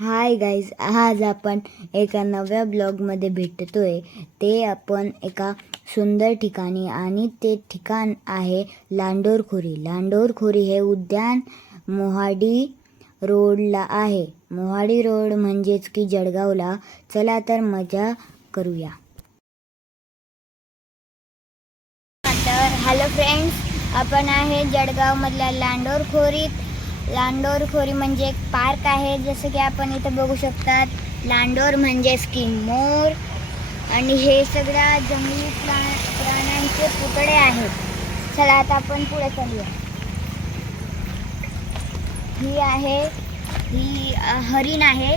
Hi guys, आज आपण एका नव्या ब्लॉगमध्ये भेटतोय. ते आपण एका सुंदर ठिकाणी आणि ते ठिकाण आहे लांडोरखोरी. लांडोरखोरी हे उद्यान मोहाडी रोडला आहे. मोहाडी रोड म्हणजेच की जळगावला. चला तर मजा करूया. तर हॅलो फ्रेंड्स, आपण आहे जळगावमधल्या लांडोरखोरीत. लांडोरखोरी म्हणजे एक पार्क आहे. जसं की आपण इथं बघू शकतात, लांडोर म्हणजेच की मोर, आणि हे सगळ्या जंगली प्राण्यांचे पुतळे आहेत. चला आता आपण पुढे चालूया. ही हरिण आहे,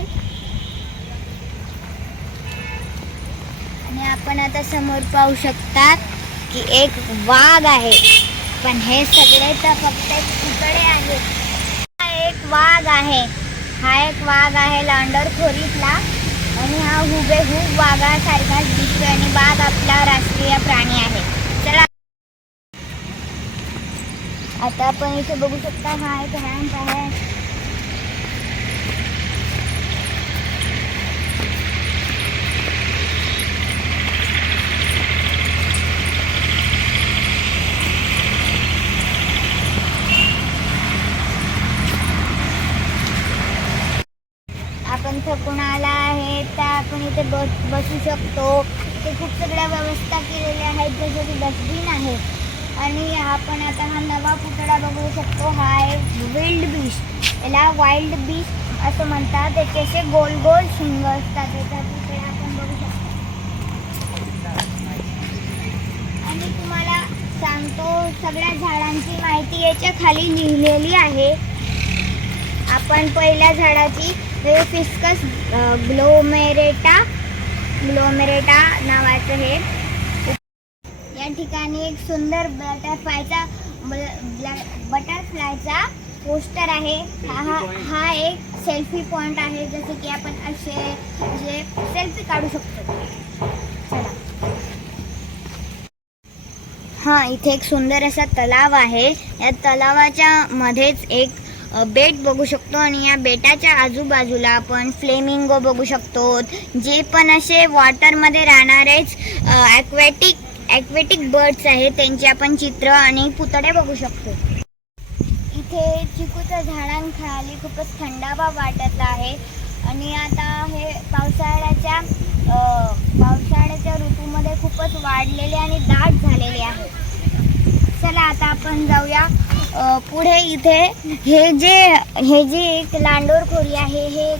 आणि आपण आता समोर पाहू शकतात की एक वाघ आहे. पण हे सगळे तर फक्त पुतळे आहेत. हा एक वाघ आहे लांडोरखोरीतला, आणि हा हुबेहूब वाघासारखाच दिसतोय, आणि वाघ आपला राष्ट्रीय प्राणी आहे. चला आता आपण इथे बघू शकता, हा एक रॅम्प आहे. आपण थकून आला आहे तर आपण इथे बसू शकतो. ते खूप सगळ्या व्यवस्था केलेल्या आहेत, जसं की डस्टबिन आहे. आणि आपण आता हा नवा पुतळा बघू शकतो. हा आहे विल्ड बीस्ट. याला वाईल्ड बीस्ट असं म्हणतात. त्याचे असे गोल गोल शिंग असतात. त्याचा पुतळा आपण बघू शकतो. आणि तुम्हाला सांगतो, सगळ्या झाडांची माहिती याच्या खाली लिहिलेली आहे. आपण पहिल्या झाडाची फिस्कस ग्लोमेरेटा नावाचं हे. या ठिकाणी एक सुंदर बटरफ्लायचा पोस्टर आहे. हा एक सेल्फी पॉइंट आहे. जसं की आपण असे सेल्फी काढू शकतो. चला, हा इथे एक सुंदर असा तलाव आहे. या तलावाच्या मध्येच एक बेट बघू शकतो, आणि या बेटाच्या आजूबाजूला आपण फ्लेमिंगो बघू शकतो. जे पण असे वॉटरमध्ये राहणारेच ॲक्वेटिक बर्ड्स आहेत, त्यांचे आपण चित्र आणि पुतळे बघू शकतो. इथे चिकूच्या झाडांखाली खूपच थंडावा वाटत आहे. आणि आता हे पावसाळ्याच्या ऋतूमध्ये खूपच वाढलेले आणि दाट झालेले आहे. चला आता आपण जाऊया पुढे. इथे हे जे एक लांडोरखोरी आहे, हे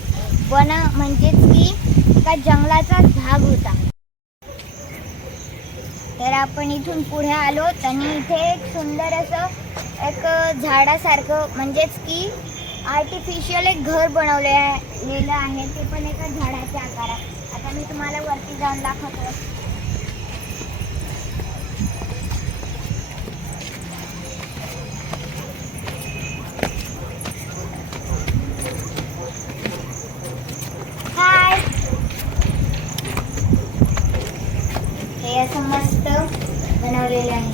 वन म्हणजेच की एका जंगलाचा भाग होता. तर आपण इथून पुढे आलो, आणि इथे एक सुंदर असं एक झाडासारखं म्हणजेच की आर्टिफिशियल एक घर बनवलेलं आहे. ते पण एका झाडाच्या आकारात. आता मी तुम्हाला वरती जाऊन दाखवतो. हे असं मस्त बनवलेलं आहे.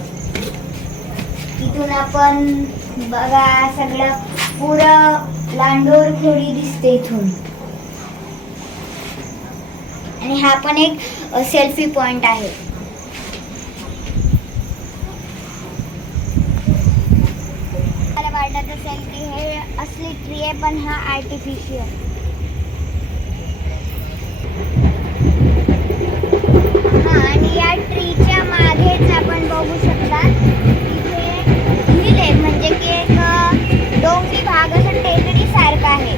इथून आपण बघा, सगळं पुरं लांडोरखोरी दिसते इथून. आणि हा पण एक सेल्फी पॉइंट आहे. मला वाटत असेल की हे असली ट्री आहे, पण हा आर्टिफिशियल. आणि या ट्रीच्या मागेच आपण बघू शकता, इथे हिल आहे, म्हणजे की एक डोंगरी भाग असं टेकडी सारखं आहे.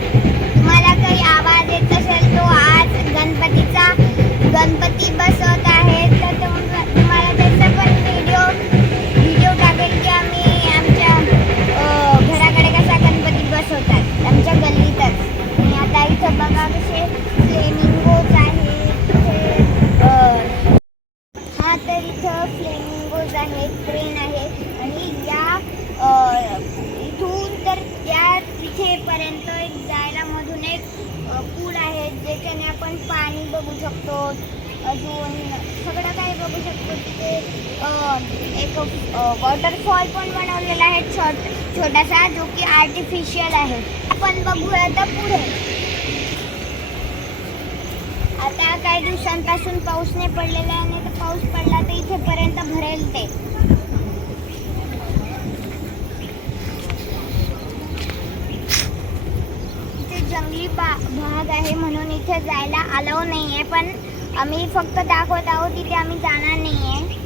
तुम्हाला काही आवाज येत असेल तो आज गणपती बसवत आहे, तर तुम्हाला त्याचा पण व्हिडिओ टाकेल की आम्ही आमच्या घराकडे कसा गणपती बसवतात, आमच्या गल्लीतच. आणि आता इथं बघा कसे फ्लेमिंगोज आहे. तर इथं फ्लेमिंगोज आहे, ट्रेन आहे. आणि इथून तर त्या तिथेपर्यंत जायला मधून एक पूल आहे, ज्याच्याने आपण पाणी बघू शकतो. अजून सगळं काही बघू शकतो. तिथे एक वॉटरफॉल पण बनवलेला आहे छोटासा, जो की आर्टिफिशियल आहे. आपण बघूया आता पुढे. काही दिवसांपासून पाऊस नाही पडलेला आहे आणि पाऊस पडला तर इथेपर्यंत भरेल ते. इथे जंगली भाग आहे म्हणून इथे जायला अलाव नाही आहे, पण आम्ही फक्त दाखवत आहोत, तिथे आम्ही जाणार नाही आहे.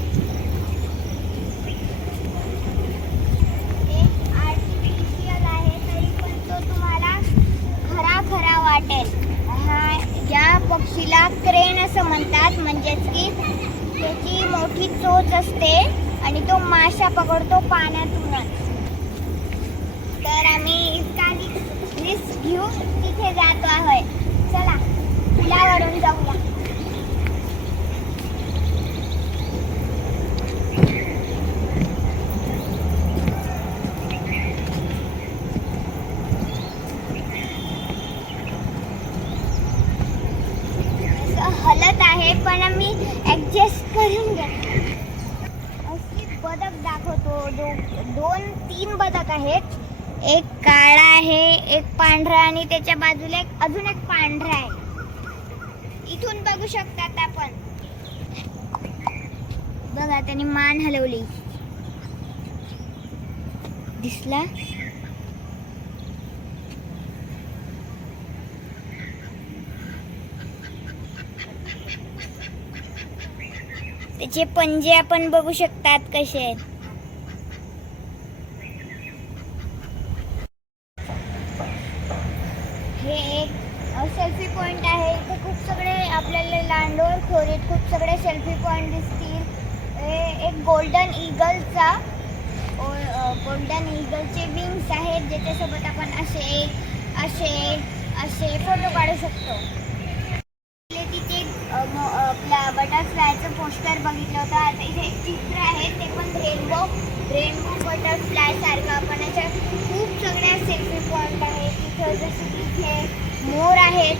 एक आर्टिफिशियल आहे तरी पण तो तुम्हाला खरा खरा वाटेल. या पक्षीला क्रेन असं म्हणतात, म्हणजेच की त्याची मोठी चोच असते आणि तो माशा पकडतो पाण्यातूनच. तर आम्ही काही रिस्क घेऊन तिथे जातो आहोत. चला पुलावरून जाऊया. हलत आहे पण आम्ही ऍडजस्ट करून घेतो. अशी बदक दाखवतो. 2-3 बदक आहेत. एक काळा आहे, एक पांढरा आणि त्याच्या बाजूला अजून एक पांढरा आहे. इथून बघू शकतात आपण. बघा त्यांनी मान हलवली. दिसला? त्याचे पंजे आपण बघू शकतात कसे आहेत. हे एक सेल्फी पॉइंट आहे. इथे खूप सगळे आपल्याला लांडोर खोरीत खूप सगळे सेल्फी पॉइंट दिसतील. एक गोल्डन ईगलचे विंग्स आहेत ज्याच्यासोबत आपण असे फोटो काढू शकतो. तिथे आपला बटरफ्लायचं पोस्टर बघितलं होतं. आता इथे एक चित्र आहे, ते पण रेनबो बटरफ्लाय सारखं. आपण याच्या खूप सगळ्या सेल्फी पॉइंट आहेत तिथं. जसं की इथे मोर आहेत.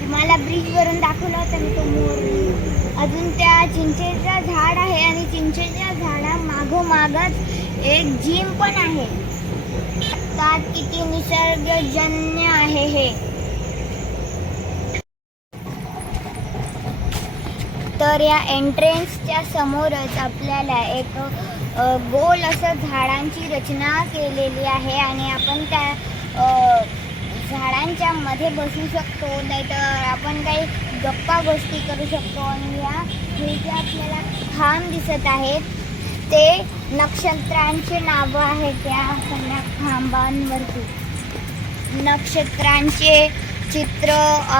तुम्हाला ब्रिजवरून दाखवलं होतं मी तो मोर. अजून त्या चिंचेचं झाड आहे आणि चिंचेच्या झाडा मागोमागच एक जिम पण आहे. त्यात किती निसर्गजन्य आहे हे. तर या एंट्रन्सच्या समोरच आपल्याला एक गोल असं झाडांची रचना केलेली आहे आणि आपण त्या झाडांच्या मध्ये बसू शकतो, नाहीतर आपण काही गप्पा गोष्टी करू शकतो. आणि हे जे आपल्याला खांब दिसत आहेत ते नक्षत्रांचे नावं आहेत. त्या सगळ्या खांबांवरती नक्षत्रांचे चित्र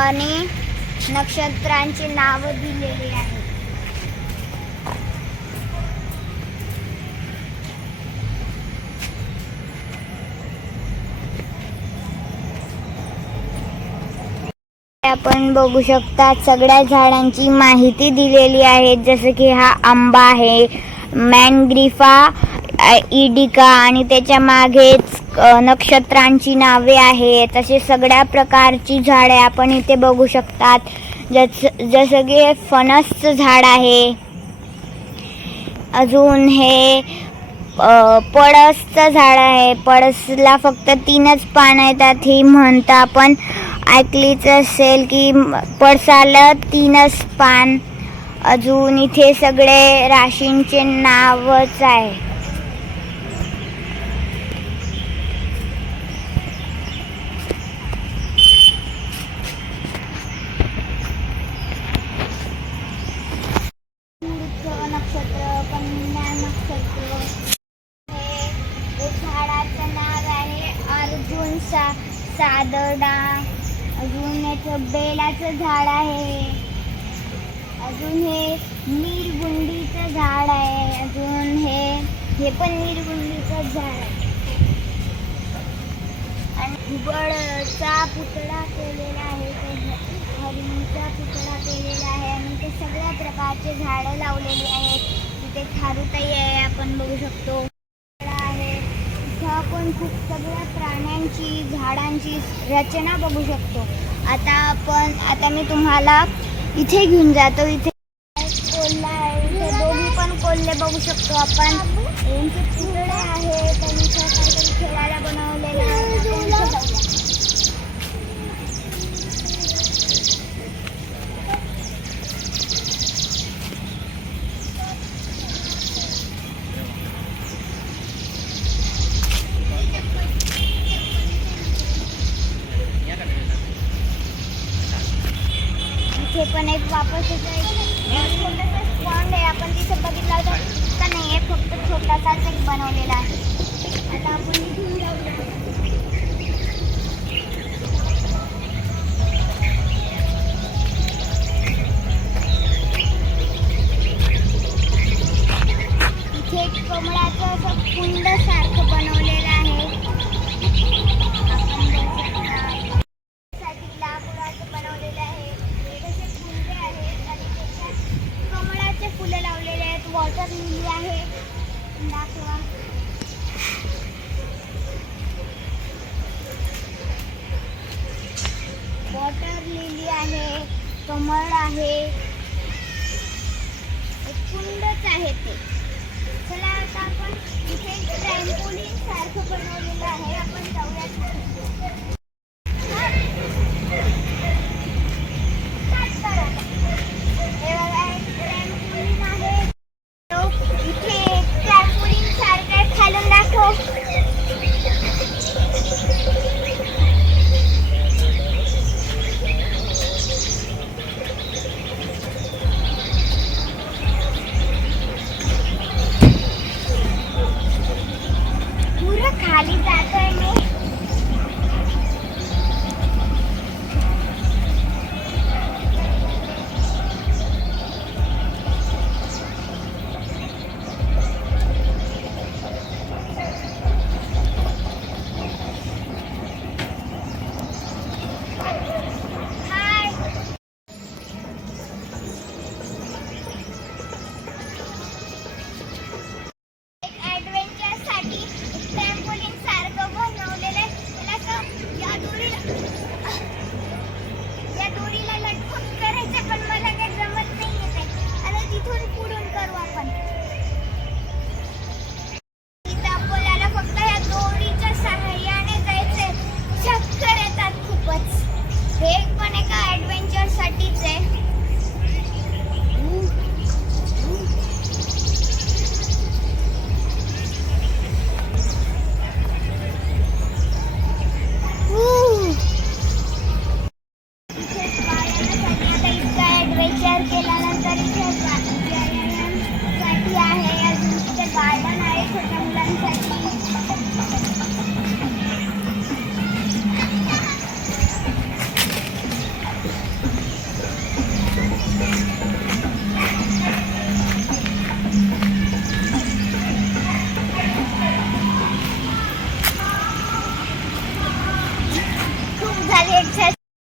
आणि नक्षत्रांची नावं दिलेली आहेत. आपण बघू शकता सगळ्या झाडांची माहिती दिलेली आहे. जसं की हा आंबा आहे, मॅनग्रीफा इंडिका आणि त्याच्या मागेच नक्षत्रांची नावे आहेत. असे सगळ्या प्रकारची झाडे आपण इथे बघू शकतात. जसं की फणसचं झाड आहे. अजून हे पळसचं झाड आहे. पळसला फक्त 3च पानं येतात ही म्हणता आपण ऐकलीच असेल की पळसाला 3च पान. अजून इथे सगळे राशींचे नावच आहे. नक्षत्र, कन्या नक्षत्र. हे झाडाचं नाव आहे अर्जुन सादडा. अजून याचं बेलाचं झाड आहे. अजून हे नीरगुंडीचं झाड आहे. अजून हे पण नीरगुंडीचं झाड आहे. आणि घुबडचा पुतळा केलेला आहे. हरिणीचा पुतळा केलेला आहे आणि ते सगळ्या प्रकारचे झाडं लावलेली आहेत. तिथे खारुताई आहे आपण बघू शकतो. आहे इथं आपण खूप सगळ्या प्राण्यांची झाडांची रचना बघू शकतो. आता मी तुम्हाला इथे घेऊन जातो. इथे कोल्हा आहे. इथे दोन्ही पण कोल्हे बघू शकतो आपण. यांचे पुतळे आहे. त्यांनी काहीतरी खेळायला बनवलेलं आहे. इथे पण एक वापस छोटासा स्पॉन्ड आहे. आपण तिथे बघितलं होतं का नाही आहे, फक्त छोटासाच एक बनवलेला आहे. आता आपण इथून जाऊया. इथे एक कमळाचं असं कुंड सारखं बनवलेलं आहे. साठी लाकडाचं बनवलेलं आहे. तसे कुंडे आहेत आणि त्याच्यात कमळाचे फुलं लावलेले आहेत. वॉटर लिली आहे. दाखवा. वॉटर लिली आहे, कमळ आहे, एक कुंडच आहे ते. चला आता आपण इथे ट्रॅम्पोलिन सारखं बनवलेलं आहे. आपण जाऊया. हे बघा एक ट्रॅम्पोलिन आहे. इथे एक ट्रॅम्पोलिन सारखं खालून दाखव. खाली जातोय मी.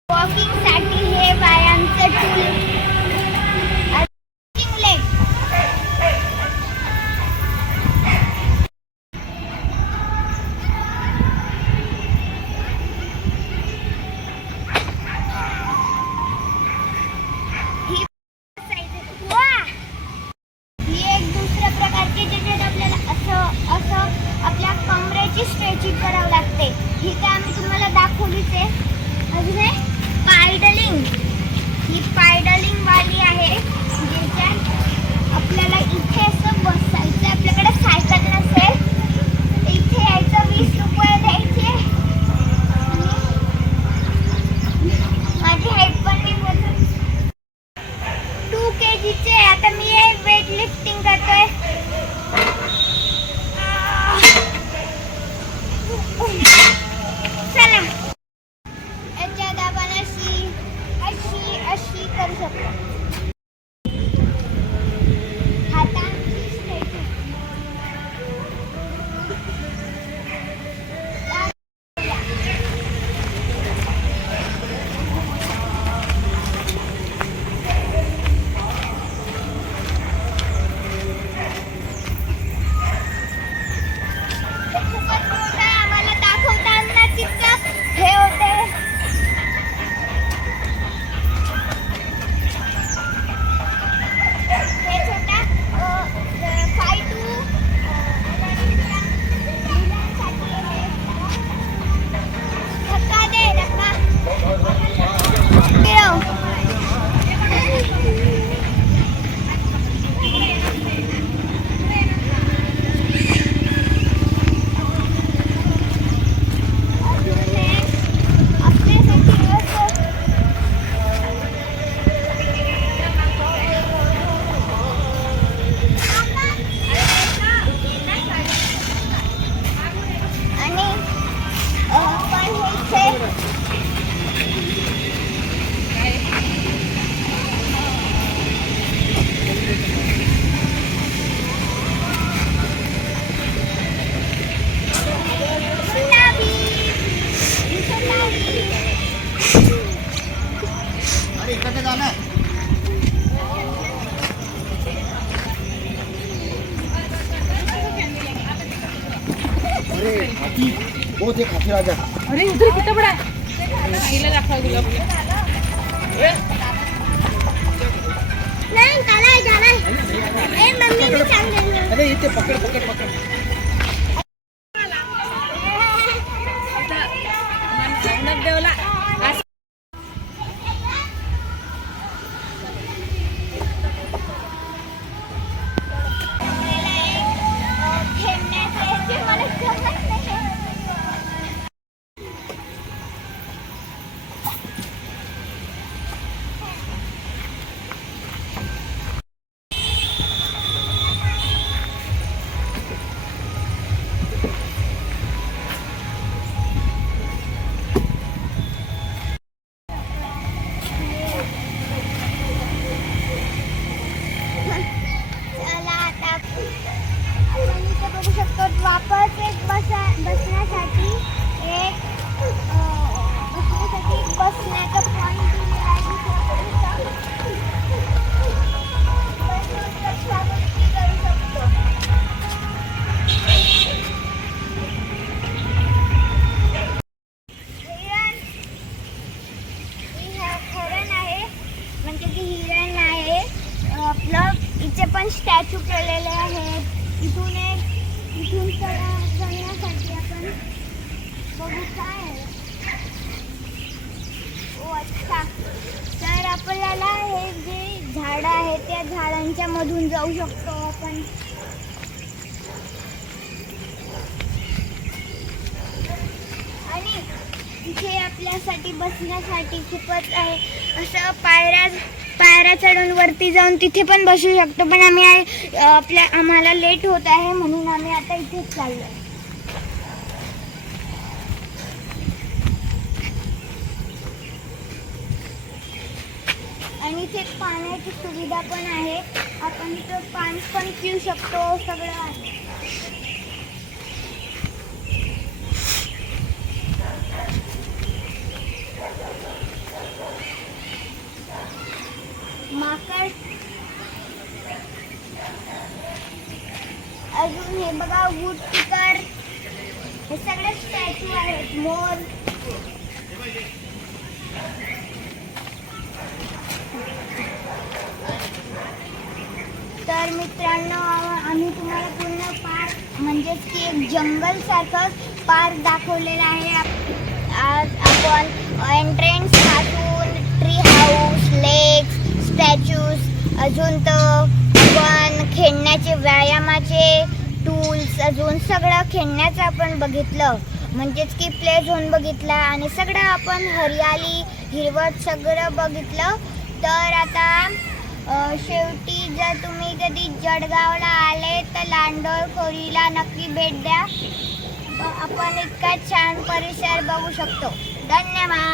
वॉकिंग साठी हे व्यायामचं टूल. आपल्या कमरेची स्ट्रेचिंग करावी लागते. ही काय आम्ही तुम्हाला दाखवलीच आहे. अजून आहे पायडलिंग. ही पायडलिंग वाली आहे, ज्याच्यात आपल्याला इथे असं बसायचं. आपल्याकडे सायकल नसेल इथे यायचं, 20 रुपये द्यायचे. माझी हाईट पण मी 2 kg आहे. आता मी वेट लिफ्टिंग करतोय. चला याच्यात आपण अशी अशी अशी करू शकतो. हातांची स्ट्रेचिंग. जाना अरे हाथी बहुत एक हाथी राजा अरे उधर कितना बड़ा आईला दाखवा गुलाब नाही झाला ए मम्मी सांगितलं अरे इथे पकड पकड पकड देवला बघू शकतो वापस एक बसण्यासाठी एक बसण्याचा पॉईंट दिलेला आहे करू शकतो हरण आहे म्हणजे की हिरण आहे आपलं इथे पण स्टॅच्यू केलेले आहेत इथून जाण्यासाठी आपण बघू काय आहे ओ अच्छा तर आपल्याला हे जे झाडं आहे त्या झाडांच्या मधून जाऊ शकतो आपण आणि इथे आपल्यासाठी बसण्यासाठी खूपच आहे असं पायऱ्या चढून वरती जाऊन तिथे पण बसू शकतो पण आम्हाला लेट होत आहे म्हणून आम्ही आता इथेच चाललो आणि इथे पाण्याची सुविधा पण आहे आपण इथं पाणी पण पिऊ शकतो सगळं आहे माकड अजून हे बघा वूडपिकर हे सगळे स्टॅच्यू आहेत मोर तर मित्रांनो आम्ही तुम्हाला पूर्ण पार्क म्हणजेच की एक जंगल सारखं पार्क दाखवलेला आहे आज आपण एंट्रन्स पासून ट्री हाऊस लेक्स स्टॅच्यूज अजून तर आपण खेळण्याचे व्यायामाचे टूल्स अजून सगळं खेळण्याचं आपण बघितलं म्हणजेच की प्ले झोन बघितला आणि सगळं आपण हरियाली हिरवट सगळं बघितलं तर आता शेवटी जर तुम्ही कधी जळगावला आले तर लांडोर खोरीला नक्की भेट द्या आपण इतका छान परिसर बघू शकतो धन्यवाद